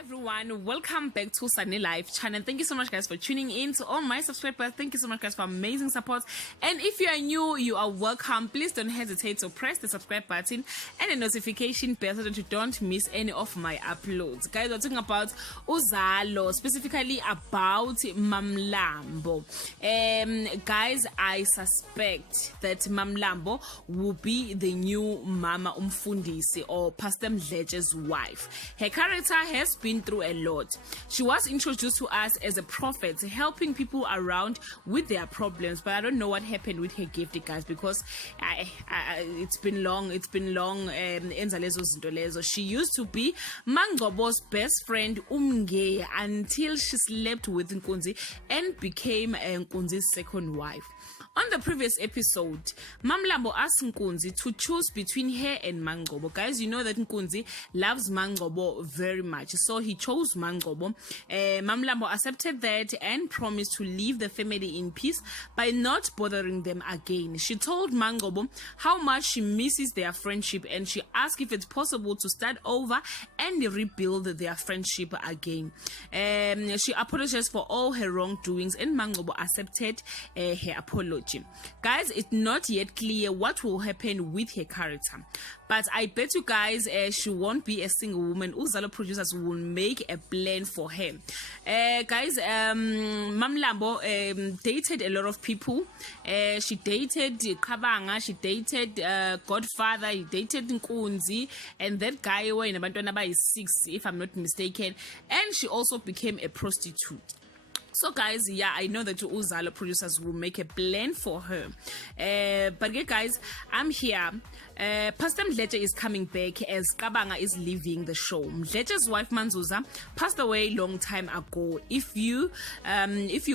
Everyone, welcome back to Sunny Life channel. Thank you so much guys for tuning in. To all my subscribers, thank you so much guys for amazing support. And if you are new, you are welcome. Please don't hesitate to press the subscribe button and the notification bell so that you don't miss any of my uploads. Guys, we're talking about Uzalo, specifically about Mamlambo. Guys, I suspect that Mamlambo will be the new Mama Umfundisi or Pastor Mdleje's wife. Her character has been through a lot. She was introduced to us as a prophet, helping people around with their problems, but I don't know what happened with her gift, guys, because it's been long. She used to be Mangcobo's best friend Umnge until she slept with Nkunzi and became Nkunzi's second wife. On the previous episode, Mamlambo asked Nkunzi to choose between her and Mangcobo. Guys, you know that Nkunzi loves Mangcobo very much, so he chose Mangcobo. Mamlambo accepted that and promised to leave the family in peace by not bothering them again. She told Mangcobo how much she misses their friendship, and she asked if it's possible to start over and rebuild their friendship again. She apologized for all her wrongdoings, and Mangcobo accepted her apology. Guys, it's not yet clear what will happen with her character, but I bet you guys she won't be a single woman. Uzalo producers will make a plan for her. Guys, Mamlambo dated a lot of people. She dated Kabanga, she dated Godfather, he dated Nkunzi, and that guy when Abantwana is 6, if I'm not mistaken, and she also became a prostitute. So guys, yeah, I know that Uzalo producers will make a plan for her. But yeah, guys, I'm here. Pastor Mdleje is coming back as Kabanga is leaving the show. Mdleje's wife Manzuza passed away long time ago. If you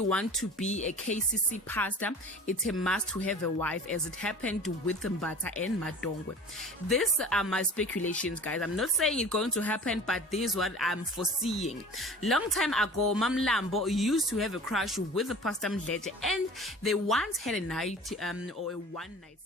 want to be a KCC pastor, it's a must to have a wife, as it happened with Mbata and Madongwe. These are my speculations, guys. I'm not saying it's going to happen, but this is what I'm foreseeing. Long time ago, Mamlambo used to have a crush with Pastor Mdleje, and they once had a night or a one night